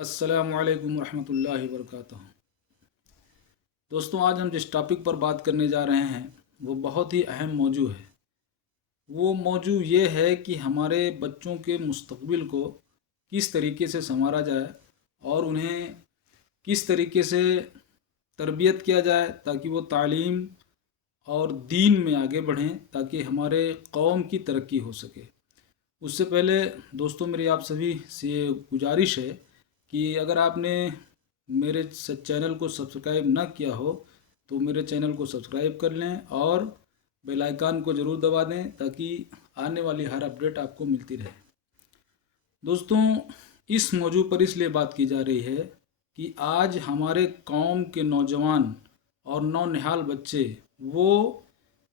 السلام علیکم ورحمۃ اللہ وبرکاتہ۔ دوستوں، آج ہم جس ٹاپک پر بات کرنے جا رہے ہیں وہ بہت ہی اہم موضوع ہے۔ وہ موضوع یہ ہے کہ ہمارے بچوں کے مستقبل کو کس طریقے سے سنوارا جائے اور انہیں کس طریقے سے تربیت کیا جائے تاکہ وہ تعلیم اور دین میں آگے بڑھیں، تاکہ ہمارے قوم کی ترقی ہو سکے۔ اس سے پہلے دوستوں، میری آپ سبھی سے یہ گزارش ہے کہ اگر آپ نے میرے چینل کو سبسکرائب نہ کیا ہو تو میرے چینل کو سبسکرائب کر لیں اور بیل آئیکن کو ضرور دبا دیں تاکہ آنے والی ہر اپڈیٹ آپ کو ملتی رہے۔ دوستوں، اس موضوع پر اس لیے بات کی جا رہی ہے کہ آج ہمارے قوم کے نوجوان اور نونہال بچے وہ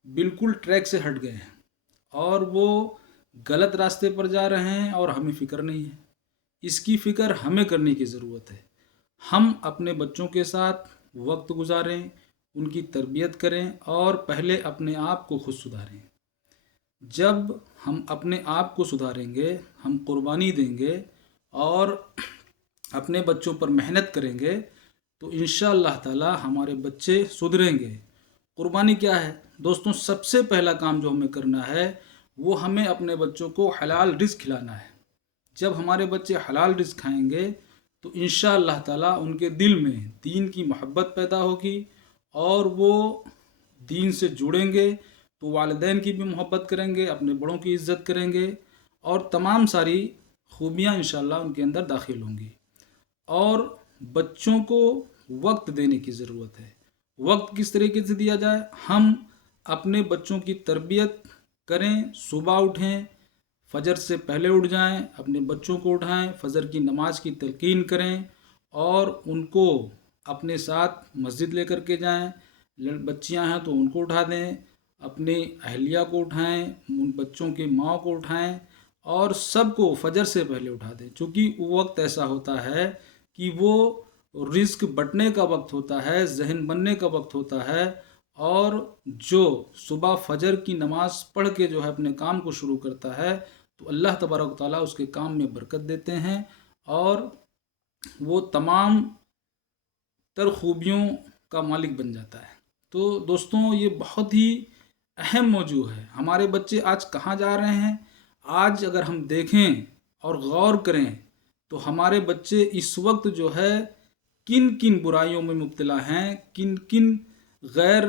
بالکل ٹریک سے ہٹ گئے ہیں اور وہ غلط راستے پر جا رہے ہیں اور ہمیں فکر نہیں ہے۔ اس کی فکر ہمیں کرنے کی ضرورت ہے۔ ہم اپنے بچوں کے ساتھ وقت گزاریں، ان کی تربیت کریں اور پہلے اپنے آپ کو خود سدھاریں۔ جب ہم اپنے آپ کو سدھاریں گے، ہم قربانی دیں گے اور اپنے بچوں پر محنت کریں گے تو انشاءاللہ تعالی ہمارے بچے سدھریں گے۔ قربانی کیا ہے؟ دوستوں، سب سے پہلا کام جو ہمیں کرنا ہے وہ ہمیں اپنے بچوں کو حلال رزق کھلانا ہے۔ جب ہمارے بچے حلال رزق کھائیں گے تو انشاءاللہ تعالی ان کے دل میں دین کی محبت پیدا ہوگی اور وہ دین سے جڑیں گے تو والدین کی بھی محبت کریں گے، اپنے بڑوں کی عزت کریں گے اور تمام ساری خوبیاں انشاءاللہ ان کے اندر داخل ہوں گی۔ اور بچوں کو وقت دینے کی ضرورت ہے۔ وقت کس طریقے سے دیا جائے؟ ہم اپنے بچوں کی تربیت کریں، صبح اٹھیں، فجر سے پہلے اٹھ جائیں، اپنے بچوں کو اٹھائیں، فجر کی نماز کی تلقین کریں اور ان کو اپنے ساتھ مسجد لے کر کے جائیں۔ بچیاں ہیں تو ان کو اٹھا دیں، اپنی اہلیہ کو اٹھائیں، ان بچوں کی ماں کو اٹھائیں اور سب کو فجر سے پہلے اٹھا دیں، چونکہ وہ وقت ایسا ہوتا ہے کہ وہ رزق بٹنے کا وقت ہوتا ہے، ذہن بننے کا وقت ہوتا ہے اور جو صبح فجر کی نماز پڑھ کے جو ہے اپنے کام کو شروع کرتا ہے تو اللہ تبارک و تعالیٰ اس کے کام میں برکت دیتے ہیں اور وہ تمام تر خوبیوں کا مالک بن جاتا ہے۔ تو دوستوں، یہ بہت ہی اہم موضوع ہے۔ ہمارے بچے آج کہاں جا رہے ہیں؟ آج اگر ہم دیکھیں اور غور کریں تو ہمارے بچے اس وقت جو ہے کن کن برائیوں میں مبتلا ہیں، کن کن غیر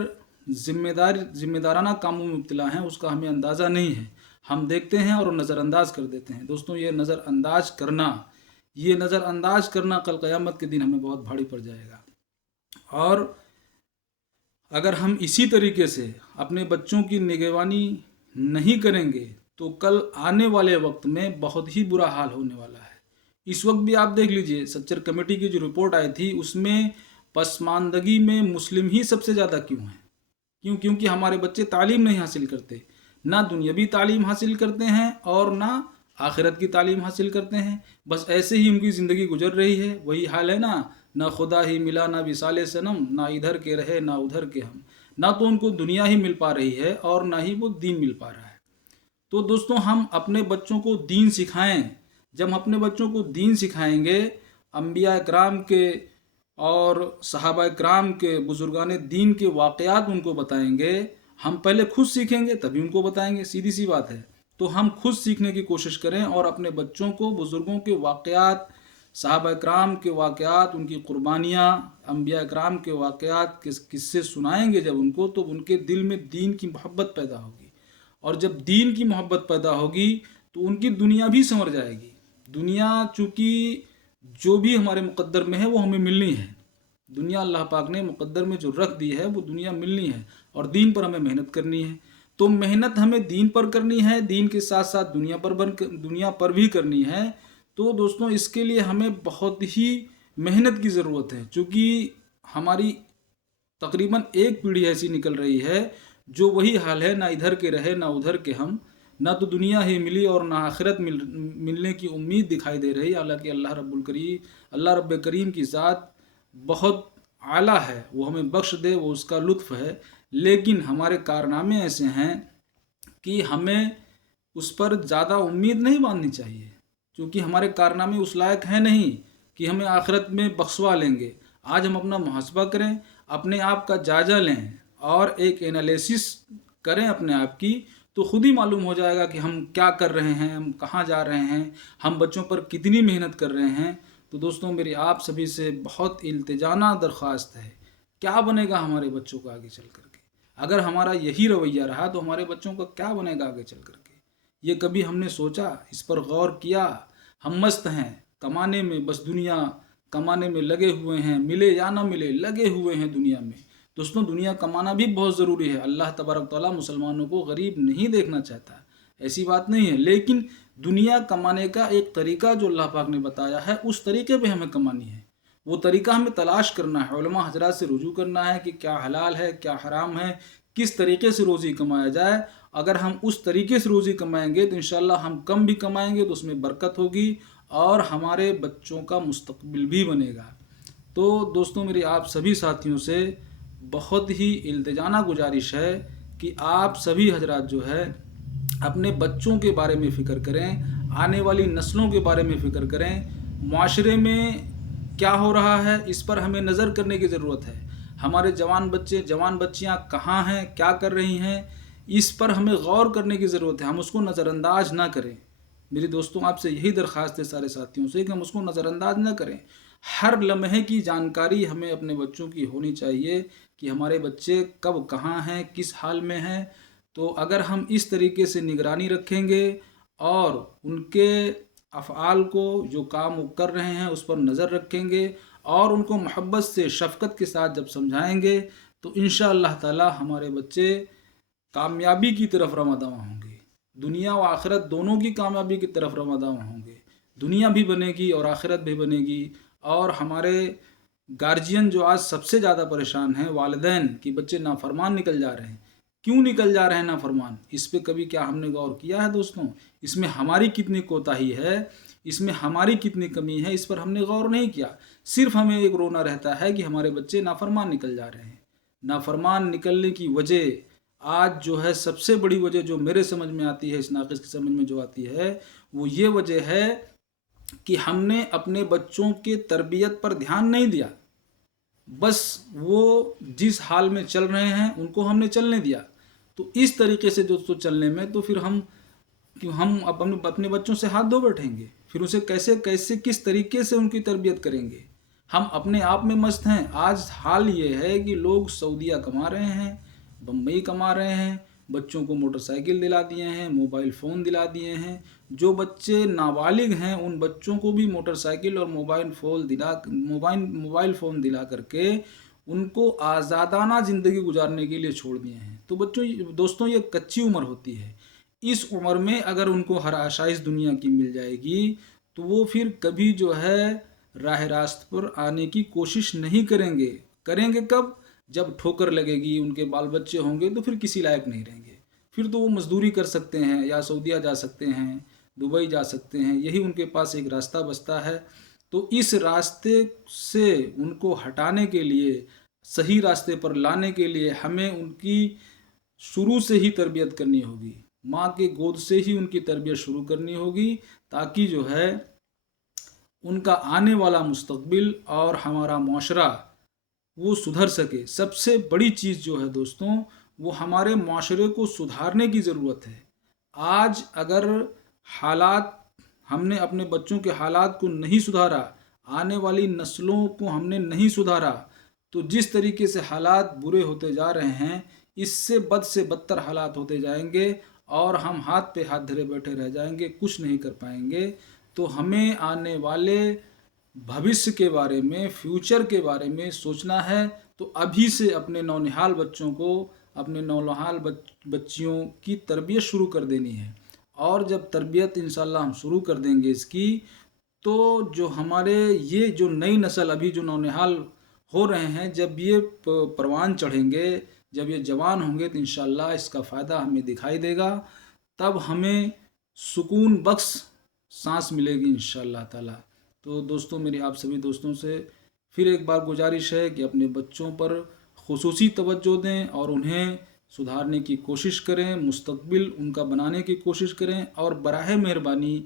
ذمہ دارانہ کاموں میں مبتلا ہیں، اس کا ہمیں اندازہ نہیں ہے۔ ہم دیکھتے ہیں اور نظر انداز کر دیتے ہیں۔ دوستوں، یہ نظر انداز کرنا کل قیامت کے دن ہمیں بہت بھاری پڑ جائے گا۔ اور اگر ہم اسی طریقے سے اپنے بچوں کی نگہبانی نہیں کریں گے تو کل آنے والے وقت میں بہت ہی برا حال ہونے والا ہے۔ اس وقت بھی آپ دیکھ لیجئے، سچر کمیٹی کی جو رپورٹ آئی تھی اس میں پسماندگی میں مسلم ہی سب سے زیادہ کیوں ہیں؟ کیونکہ ہمارے بچے تعلیم نہیں حاصل کرتے، نہ دنیاوی تعلیم حاصل کرتے ہیں اور نہ آخرت کی تعلیم حاصل کرتے ہیں۔ بس ایسے ہی ان کی زندگی گزر رہی ہے۔ وہی حال ہے نا، نہ خدا ہی ملا نہ وصال صنم، نہ ادھر کے رہے نہ ادھر کے ہم۔ نہ تو ان کو دنیا ہی مل پا رہی ہے اور نہ ہی وہ دین مل پا رہا ہے۔ تو دوستوں، ہم اپنے بچوں کو دین سکھائیں۔ جب ہم اپنے بچوں کو دین سکھائیں گے، انبیاء کرام کے اور صحابہ کرام کے، بزرگان دین کے واقعات ان کو بتائیں گے۔ ہم پہلے خود سیکھیں گے تبھی ان کو بتائیں گے، سیدھی سی بات ہے۔ تو ہم خود سیکھنے کی کوشش کریں اور اپنے بچوں کو بزرگوں کے واقعات، صحابہ کرام کے واقعات، ان کی قربانیاں، انبیاء کرام کے واقعات قصے سنائیں گے جب ان کو، تو ان کے دل میں دین کی محبت پیدا ہوگی اور جب دین کی محبت پیدا ہوگی تو ان کی دنیا بھی سنور جائے گی۔ دنیا چونکہ جو بھی ہمارے مقدر میں ہے وہ ہمیں ملنی ہے۔ دنیا اللہ پاک نے مقدر میں جو رکھ دی ہے وہ دنیا ملنی ہے اور دین پر ہمیں محنت کرنی ہے۔ تو محنت ہمیں دین پر کرنی ہے، دین کے ساتھ ساتھ دنیا پر بھی کرنی ہے۔ تو دوستوں، اس کے لیے ہمیں بہت ہی محنت کی ضرورت ہے، چونکہ ہماری تقریباً ایک پیڑھی ایسی نکل رہی ہے جو وہی حال ہے، نہ ادھر کے رہے نہ ادھر کے ہم، نہ تو دنیا ہی ملی اور نہ آخرت ملنے کی امید دکھائی دے رہی۔ حالانکہ اللہ رب کریم کی ذات بہت اعلیٰ ہے، وہ ہمیں بخش دے، وہ اس کا لطف ہے، لیکن ہمارے کارنامے ایسے ہیں کہ ہمیں اس پر زیادہ امید نہیں باندھنی چاہیے، کیونکہ ہمارے کارنامے اس لائق ہیں نہیں کہ ہمیں آخرت میں بخشوا لیں گے۔ آج ہم اپنا محاسبہ کریں، اپنے آپ کا جائزہ لیں اور ایک انالیسس کریں اپنے آپ کی، تو خود ہی معلوم ہو جائے گا کہ ہم کیا کر رہے ہیں، ہم کہاں جا رہے ہیں، ہم بچوں پر کتنی محنت کر رہے ہیں۔ تو دوستوں، میری آپ سبھی سے بہت التجانہ درخواست ہے، کیا بنے گا ہمارے بچوں کو آگے چل کر کے؟ اگر ہمارا یہی رویہ رہا تو ہمارے بچوں کا کیا بنے گا آگے چل کر کے؟ یہ کبھی ہم نے سوچا، اس پر غور کیا؟ ہم مست ہیں کمانے میں، بس دنیا کمانے میں لگے ہوئے ہیں، ملے یا نہ ملے لگے ہوئے ہیں دنیا میں۔ دوستوں، دنیا کمانا بھی بہت ضروری ہے، اللہ تبارک تعالیٰ مسلمانوں کو غریب نہیں دیکھنا چاہتا، ایسی بات نہیں ہے، لیکن دنیا کمانے کا ایک طریقہ جو اللہ پاک نے بتایا ہے، اس طریقے پہ ہمیں کمانی ہے، وہ طریقہ ہمیں تلاش کرنا ہے، علماء حضرات سے رجوع کرنا ہے کہ کیا حلال ہے، کیا حرام ہے، کس طریقے سے روزی کمایا جائے۔ اگر ہم اس طریقے سے روزی کمائیں گے تو انشاءاللہ ہم کم بھی کمائیں گے تو اس میں برکت ہوگی اور ہمارے بچوں کا مستقبل بھی بنے گا۔ تو دوستوں، میری آپ سبھی ساتھیوں سے بہت ہی التجانہ گزارش ہے کہ آپ سبھی حضرات جو ہے اپنے بچوں کے بارے میں فکر کریں، آنے والی نسلوں کے بارے میں فکر کریں، معاشرے میں کیا ہو رہا ہے اس پر ہمیں نظر کرنے کی ضرورت ہے۔ ہمارے جوان بچے، جوان بچیاں کہاں ہیں، کیا کر رہی ہیں، اس پر ہمیں غور کرنے کی ضرورت ہے، ہم اس کو نظر انداز نہ کریں۔ میری دوستوں، آپ سے یہی درخواست ہے سارے ساتھیوں سے کہ ہم اس کو نظر انداز نہ کریں۔ ہر لمحے کی جانکاری ہمیں اپنے بچوں کی ہونی چاہیے کہ ہمارے بچے کب کہاں ہیں، کس حال میں ہیں۔ تو اگر ہم اس طریقے سے نگرانی رکھیں گے اور ان کے افعال کو، جو کام وہ کر رہے ہیں اس پر نظر رکھیں گے اور ان کو محبت سے، شفقت کے ساتھ جب سمجھائیں گے تو انشاءاللہ تعالی ہمارے بچے کامیابی کی طرف رواں دواں ہوں گے، دنیا و آخرت دونوں کی کامیابی کی طرف رواں دواں ہوں گے، دنیا بھی بنے گی اور آخرت بھی بنے گی۔ اور ہمارے گارجین جو آج سب سے زیادہ پریشان ہیں، والدین، کہ بچے نافرمان نکل جا رہے ہیں۔ کیوں نکل جا رہے ہیں نافرمان؟ اس پہ کبھی کیا ہم نے غور کیا ہے دوستوں؟ اس میں ہماری کتنی کوتاہی ہے، اس میں ہماری کتنی کمی ہے، اس پر ہم نے غور نہیں کیا۔ صرف ہمیں ایک رونا رہتا ہے کہ ہمارے بچے نافرمان نکل جا رہے ہیں۔ نافرمان نکلنے کی وجہ آج جو ہے، سب سے بڑی وجہ جو میرے سمجھ میں آتی ہے، اس ناقص کی سمجھ میں جو آتی ہے، وہ یہ وجہ ہے کہ ہم نے اپنے بچوں کے تربیت پر دھیان نہیں دیا، بس وہ جس حال میں چل رہے ہیں ان کو ہم نے چلنے دیا۔ تو اس طریقے سے دوستوں چلنے میں تو پھر ہم اپنے بچوں سے ہاتھ دھو بیٹھیں گے، پھر اسے کیسے کس طریقے سے ان کی تربیت کریں گے؟ ہم اپنے آپ میں مست ہیں۔ آج حال یہ ہے کہ لوگ سعودیہ کما رہے ہیں، بمبئی کما رہے ہیں، بچوں کو موٹر سائیکل دلا دیے ہیں، موبائل فون دلا دیے ہیں۔ جو بچے نابالغ ہیں ان بچوں کو بھی موٹر سائیکل اور موبائل فون دلا کر کے ان کو آزادانہ زندگی گزارنے کے لیے چھوڑ دیے ہیں۔ تو دوستوں، یہ کچی عمر ہوتی ہے، اس عمر میں اگر ان کو ہر آشائش دنیا کی مل جائے گی تو وہ پھر کبھی جو ہے راہ راست پر آنے کی کوشش نہیں کریں گے۔ کریں گے کب؟ جب ٹھوکر لگے گی، ان کے بال بچے ہوں گے تو پھر کسی لائق نہیں رہیں گے، پھر تو وہ مزدوری کر سکتے ہیں، یا سعودیہ جا سکتے ہیں، دبئی جا سکتے ہیں، یہی ان کے پاس ایک راستہ بچتا ہے۔ تو اس راستے سے ان کو ہٹانے کے لیے، صحیح راستے پر لانے کے لیے ہمیں ان کی شروع سے ہی تربیت کرنی ہوگی، ماں کے گود سے ہی ان کی تربیت شروع کرنی ہوگی، تاکہ جو ہے ان کا آنے والا مستقبل اور ہمارا معاشرہ وہ سدھر سکے۔ سب سے بڑی چیز جو ہے دوستوں، وہ ہمارے معاشرے کو سدھارنے کی ضرورت ہے۔ آج اگر ہم نے اپنے بچوں کے حالات کو نہیں سدھارا، آنے والی نسلوں کو ہم نے نہیں سدھارا، تو جس طریقے سے حالات برے ہوتے جا رہے ہیں، اس سے بدتر حالات ہوتے جائیں گے اور ہم ہاتھ پہ ہاتھ دھرے بیٹھے رہ جائیں گے، کچھ نہیں کر پائیں گے۔ تو ہمیں آنے والے بھوشیہ کے بارے میں، فیوچر کے بارے میں سوچنا ہے۔ تو ابھی سے اپنے نونہال بچوں کو، اپنے نونہال بچیوں کی تربیت شروع کر دینی ہے، اور جب تربیت انشاءاللہ ہم شروع کر دیں گے اس کی، تو جو ہمارے یہ جو نئی نسل ابھی جو نونہال ہو رہے ہیں، جب یہ پروان چڑھیں گے، جب یہ جوان ہوں گے، تو انشاءاللہ اس کا فائدہ ہمیں دکھائی دے گا، تب ہمیں سکون بخش سانس ملے گی انشاءاللہ تعالی۔ تو دوستوں، میری آپ سبھی دوستوں سے پھر ایک بار گزارش ہے کہ اپنے بچوں پر خصوصی توجہ دیں اور انہیں سدھارنے کی کوشش کریں، مستقبل ان کا بنانے کی کوشش کریں، اور براہ مہربانی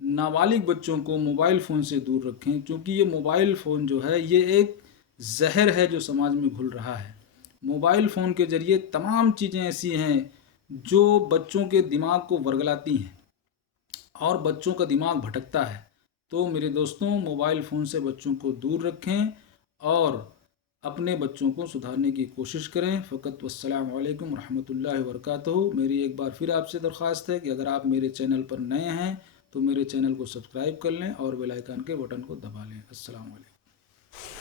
نابالغ بچوں کو موبائل فون سے دور رکھیں، کیونکہ یہ موبائل فون جو ہے یہ ایک زہر ہے جو سماج میں گھل رہا ہے۔ موبائل فون کے ذریعے تمام چیزیں ایسی ہیں جو بچوں کے دماغ کو ورگلاتی ہیں اور بچوں کا دماغ بھٹکتا ہے۔ تو میرے دوستوں، موبائل فون سے بچوں کو دور رکھیں اور اپنے بچوں کو سدھارنے کی کوشش کریں۔ فقط والسلام علیکم ورحمۃ اللہ وبرکاتہ۔ میری ایک بار پھر آپ سے درخواست ہے کہ اگر آپ میرے چینل پر نئے ہیں تو میرے چینل کو سبسکرائب کر لیں اور بیل آئیکن کے بٹن کو دبا لیں۔ السلام علیکم۔